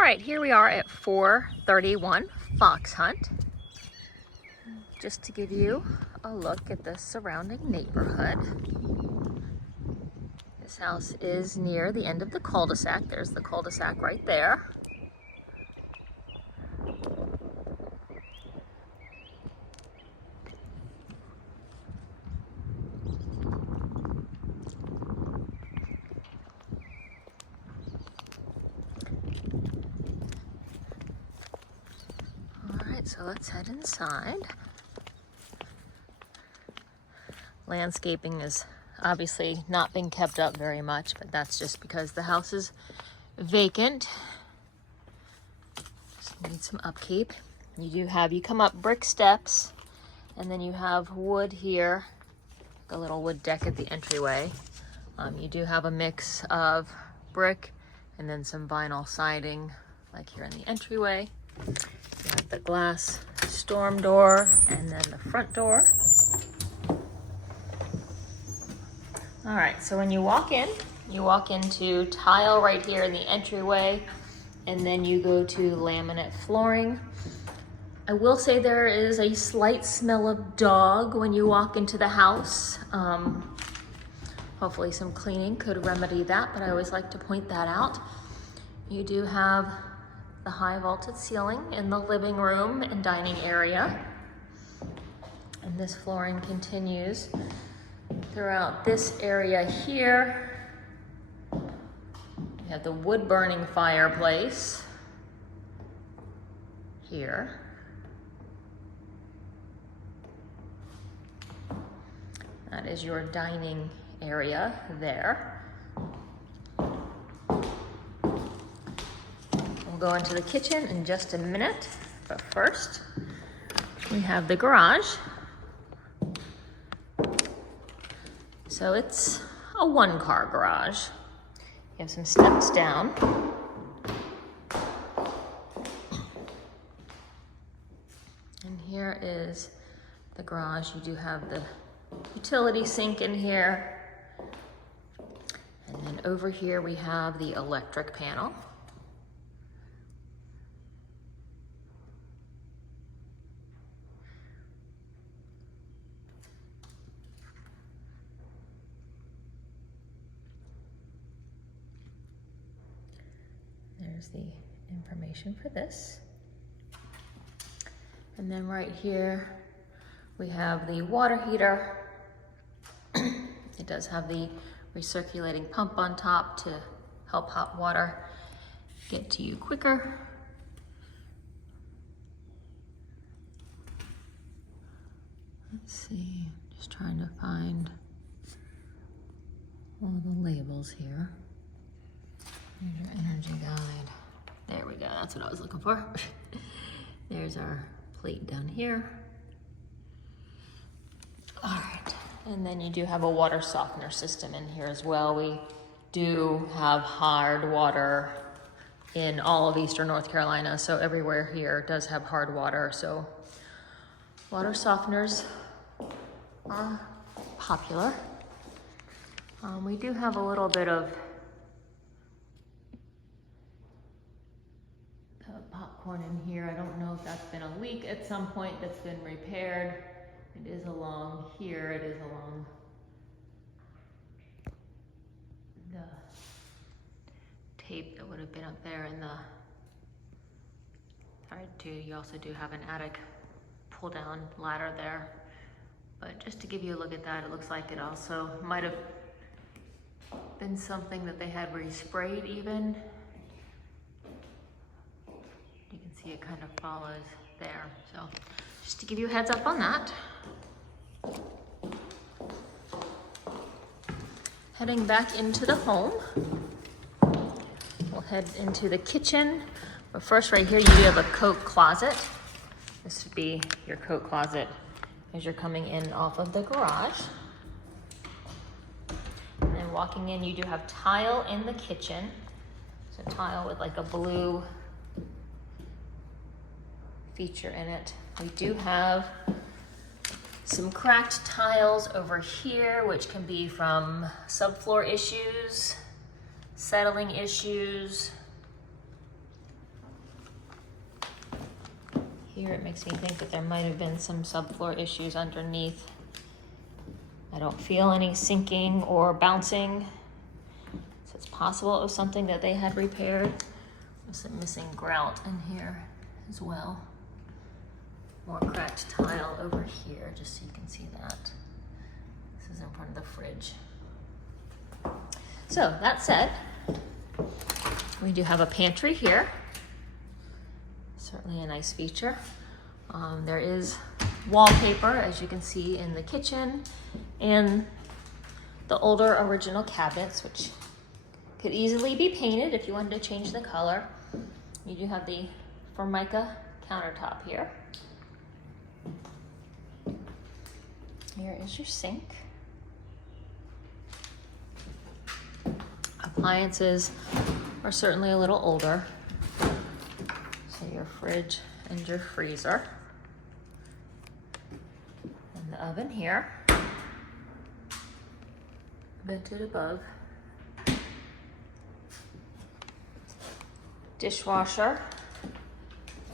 All right, here we are at 431 FoxHunt. Just to give you a look at the surrounding neighborhood. This house is near the end of the cul-de-sac. There's the cul-de-sac right there. So let's head inside. Landscaping is obviously not being kept up very much, but that's just because the house is vacant. Just need some upkeep. You come up brick steps, and then you have wood here, a little wood deck at the entryway. You do have a mix of brick and then some vinyl siding, like here in the entryway. You have the glass storm door and then the front door. All right, so when you walk into tile right here in the entryway, and then you go to laminate flooring. I will say there is a slight smell of dog when you walk into the house. Hopefully some cleaning could remedy that, but I always like to point that out. You do have the high vaulted ceiling in the living room and dining area. And this flooring continues throughout this area here. You have the wood burning fireplace here. That is your dining area there. Go into the kitchen in just a minute, but first we have the garage. So it's a one-car garage. You have some steps down. And here is the garage. You do have the utility sink in here. And then over here we have the electric panel. There's the information for this. And then right here, we have the water heater. It does have the recirculating pump on top to help hot water get to you quicker. Let's see, just trying to find all the labels here. There's your energy guide. There we go, that's what I was looking for. There's our plate down here. All right, and then you do have a water softener system in here as well. We do have hard water in all of Eastern North Carolina, so everywhere here does have hard water, so water softeners are popular. We do have a little bit of popcorn in here. I don't know if that's been a leak at some point that's been repaired. It is along here. It is along the tape that would have been up there in the side too. You also do have an attic pull down ladder there. But just to give you a look at that, it looks like it also might have been something that they had resprayed even. You can see it kind of follows there. So just to give you a heads up on that. Heading back into the home, we'll head into the kitchen. But first right here, you do have a coat closet. This would be your coat closet as you're coming in off of the garage. And then walking in, you do have tile in the kitchen. So tile with like a blue feature in it. We do have some cracked tiles over here, which can be from subfloor issues, settling issues. here, it makes me think that there might have been some subfloor issues underneath. I don't feel any sinking or bouncing, so it's possible it was something that they had repaired. There's some missing grout in here as well. More cracked tile over here, just so you can see that. This is in front of the fridge. So that said, we do have a pantry here. Certainly a nice feature. There is wallpaper, as you can see, in the kitchen and the older original cabinets, which could easily be painted if you wanted to change the color. You do have the Formica countertop here. Here is your sink. Appliances are certainly a little older. So your fridge and your freezer. And the oven here. Vented above. Dishwasher.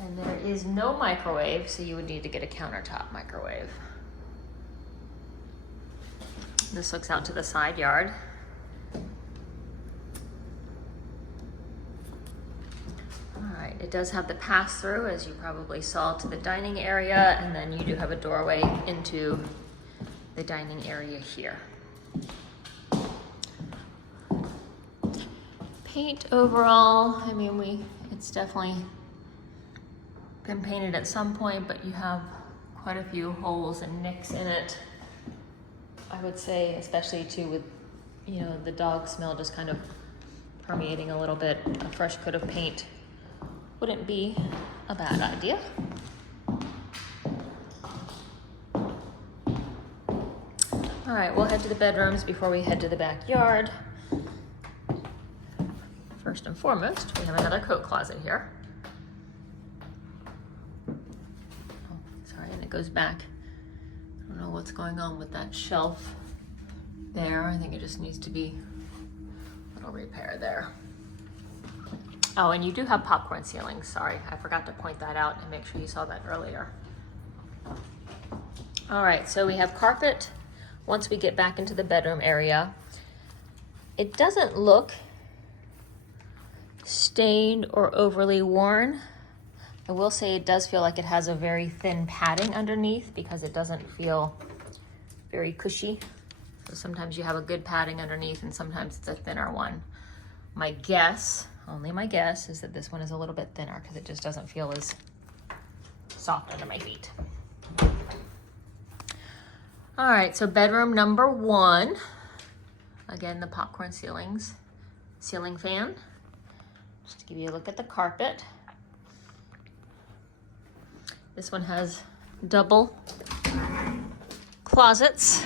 And there is no microwave, so you would need to get a countertop microwave. This looks out to the side yard. It does have the pass-through, as you probably saw, to the dining area, and then you do have a doorway into the dining area here. Paint overall, I mean, it's definitely been painted at some point, but you have quite a few holes and nicks in it. I would say, especially too with, you know, the dog smell just kind of permeating a little bit, a fresh coat of paint wouldn't be a bad idea. All right, we'll head to the bedrooms before we head to the backyard. First and foremost, we have another coat closet here. Oh, sorry, and it goes back. I don't know what's going on with that shelf there. I think it just needs to be a little repair there. Oh, and you do have popcorn ceilings. Sorry, I forgot to point that out and make sure you saw that earlier. All right, so we have carpet once we get back into the bedroom area. It doesn't look stained or overly worn. I will say it does feel like it has a very thin padding underneath because it doesn't feel very cushy. So sometimes you have a good padding underneath and sometimes it's a thinner one. My guess, only my guess, is that this one is a little bit thinner because it just doesn't feel as soft under my feet. All right, so bedroom number 1. Again, the popcorn ceilings, ceiling fan. Just to give you a look at the carpet. This one has double closets.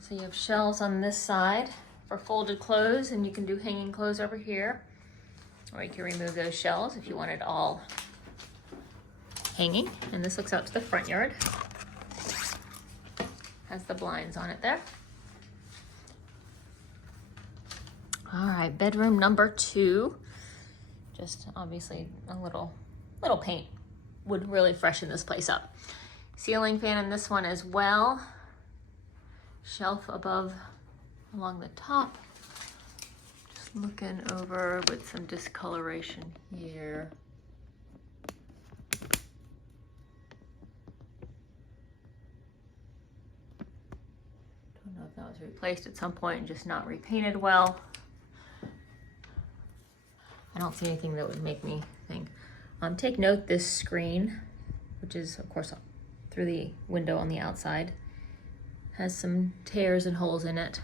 So you have shelves on this side for folded clothes, and you can do hanging clothes over here. Or you can remove those shelves if you want it all hanging. And this looks out to the front yard. Has the blinds on it there. All right, bedroom number 2. Just obviously a little paint would really freshen this place up. Ceiling fan in this one as well. Shelf above along the top. Just looking over with some discoloration here. Don't know if that was replaced at some point and just not repainted well. I don't see anything that would make me think. Take note, this screen, which is of course through the window on the outside, has some tears and holes in it.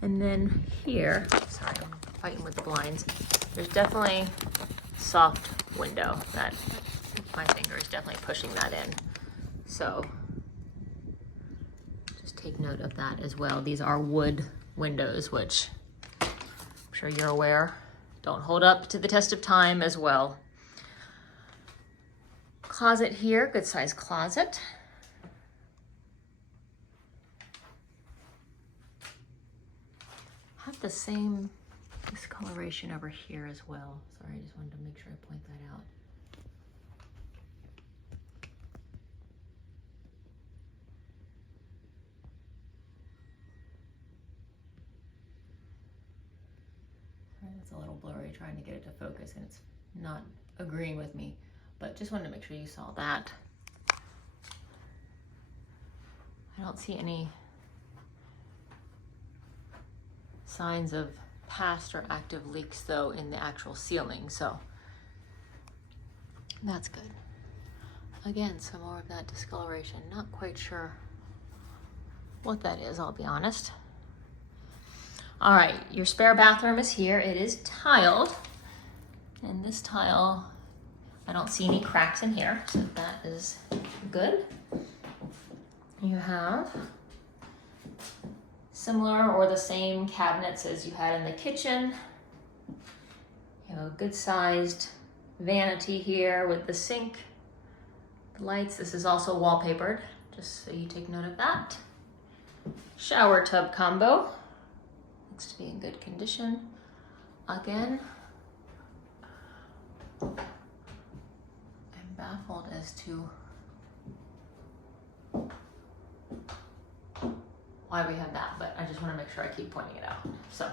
And then here, sorry, I'm fighting with the blinds. There's definitely soft window that my finger is definitely pushing that in. So just take note of that as well. These are wood windows, which I'm sure you're aware don't hold up to the test of time as well. Closet here, good size closet. Have the same discoloration over here as well. Sorry, I just wanted to make sure I point that out. It's a little blurry trying to get it to focus and it's not agreeing with me, but just wanted to make sure you saw that. I don't see any signs of past or active leaks though in the actual ceiling, so that's good. Again, some more of that discoloration. Not quite sure what that is, I'll be honest. All right, your spare bathroom is here. It is tiled, and this tile, I don't see any cracks in here, so that is good. You have similar or the same cabinets as you had in the kitchen. You have a good sized vanity here with the sink, the lights. This is also wallpapered, just so you take note of that. Shower tub combo. Looks to be in good condition. Again, I'm baffled as to why we have that, but I just want to make sure I keep pointing it out. So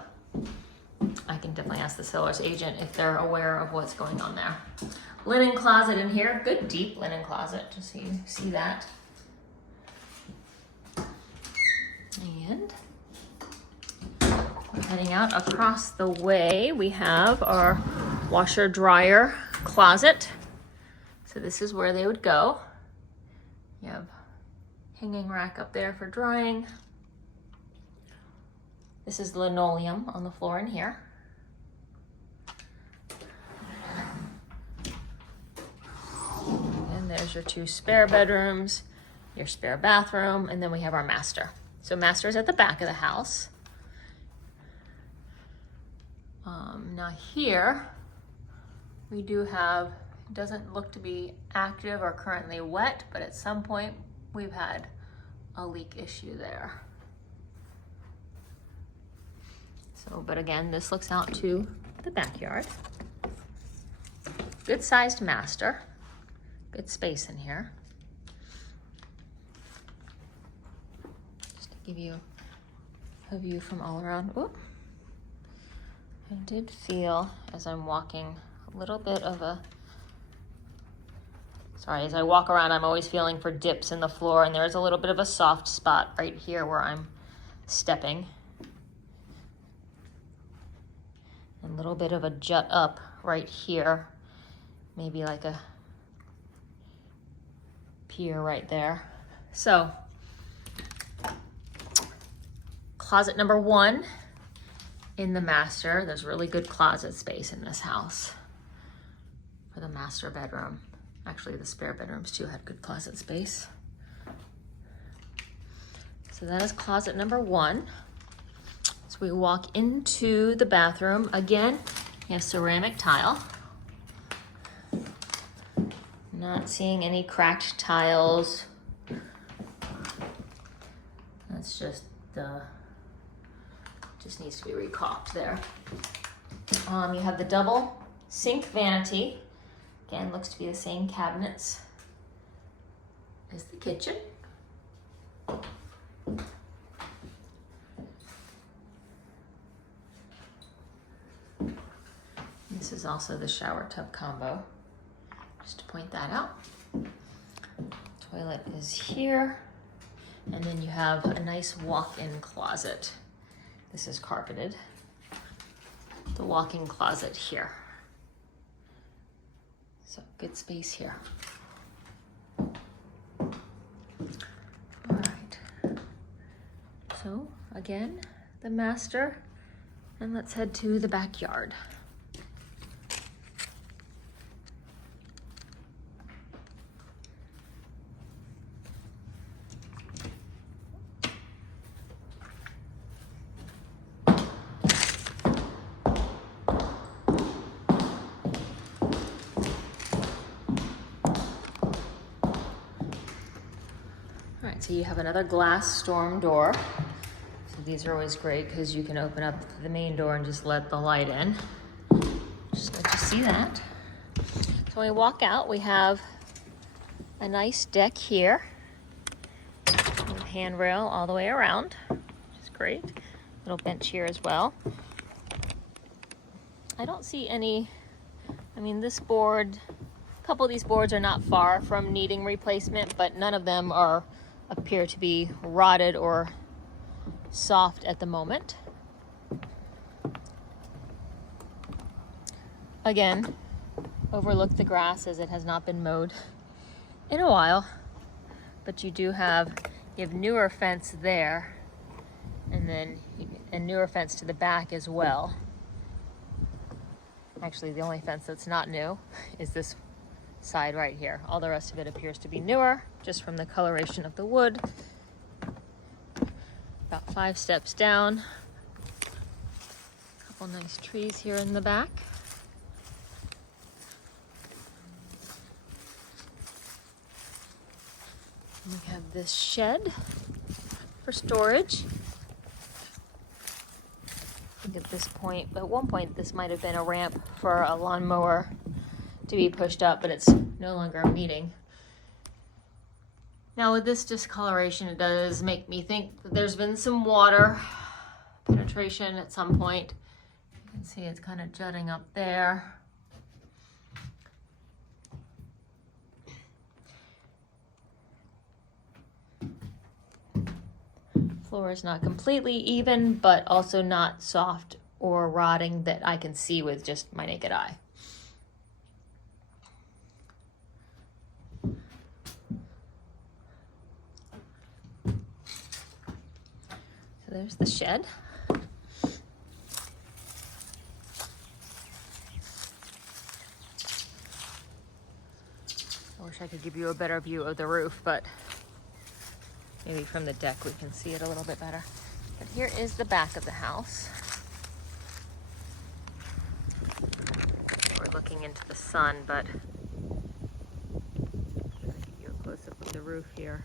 I can definitely ask the seller's agent if they're aware of what's going on there. Linen closet in here, good deep linen closet, just so you see that. And we're heading out across the way. We have our washer dryer closet. So this is where they would go. You have hanging rack up there for drying. This is linoleum on the floor in here. And there's your two spare bedrooms, your spare bathroom, and then we have our master. So master is at the back of the house. Now here, we do have, it doesn't look to be active or currently wet, but at some point we've had a leak issue there. So, but again, this looks out to the backyard. Good sized master, good space in here. Just to give you a view from all around. Oop. I did feel as I'm walking a little bit of a, sorry, as I walk around, I'm always feeling for dips in the floor, and there's a little bit of a soft spot right here where I'm stepping. A little bit of a jut up right here, maybe like a pier right there. So, closet number 1 in the master. There's really good closet space in this house for the master bedroom. Actually, the spare bedrooms too had good closet space. So that is closet number 1. So we walk into the bathroom. Again, you have ceramic tile. Not seeing any cracked tiles. That's just just needs to be recaulked there. You have the double sink vanity. Again, looks to be the same cabinets as the kitchen. This is also the shower tub combo, just to point that out. Toilet is here, and then you have a nice walk-in closet. This is carpeted. The walk-in closet here. So good space here. All right. So again, the master, and let's head to the backyard. So you have another glass storm door. So these are always great because you can open up the main door and just let the light in. Just let you see that. So when we walk out, we have a nice deck here with handrail all the way around, which is great. Little bench here as well. I don't see any, I mean, this board, a couple of these boards are not far from needing replacement, but none of them appear to be rotted or soft at the moment. Again, overlook the grass as it has not been mowed in a while, but you have newer fence there, and then a newer fence to the back as well. Actually, the only fence that's not new is this side right here. All the rest of it appears to be newer, just from the coloration of the wood. About 5 steps down. A couple nice trees here in the back. We have this shed for storage. I think at this point, at one point, this might have been a ramp for a lawnmower to be pushed up, but it's no longer meeting. Now with this discoloration, it does make me think that there's been some water penetration at some point. You can see it's kind of jutting up there. Floor is not completely even, but also not soft or rotting that I can see with just my naked eye. So there's the shed. I wish I could give you a better view of the roof, but maybe from the deck we can see it a little bit better. But here is the back of the house. We're looking into the sun, but I'll give you a close-up of the roof here.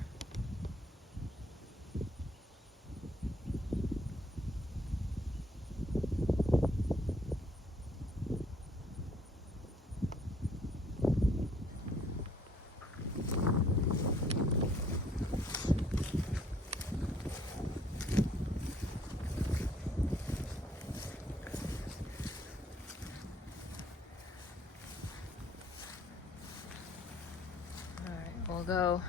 We'll go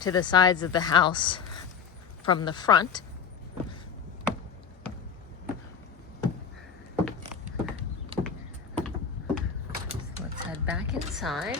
to the sides of the house from the front. So let's head back inside.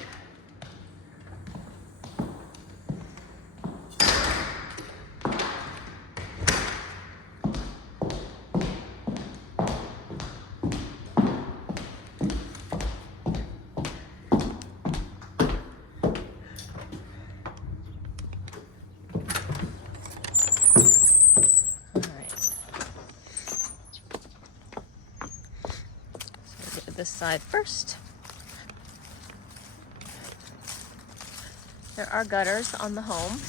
This side first. There are gutters on the home.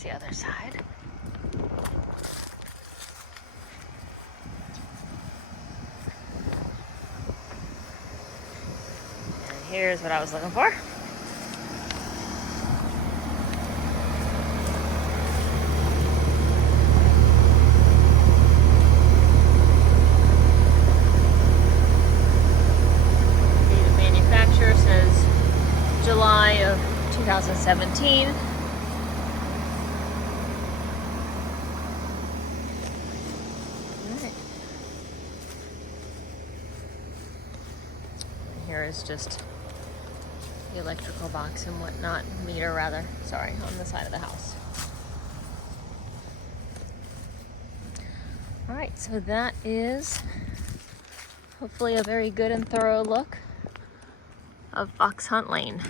The other side. And here's what I was looking for. The manufacturer says July of 2017. Here is just the electrical box and whatnot, meter rather, sorry, on the side of the house. All right, so that is hopefully a very good and thorough look of FoxHunt Ln.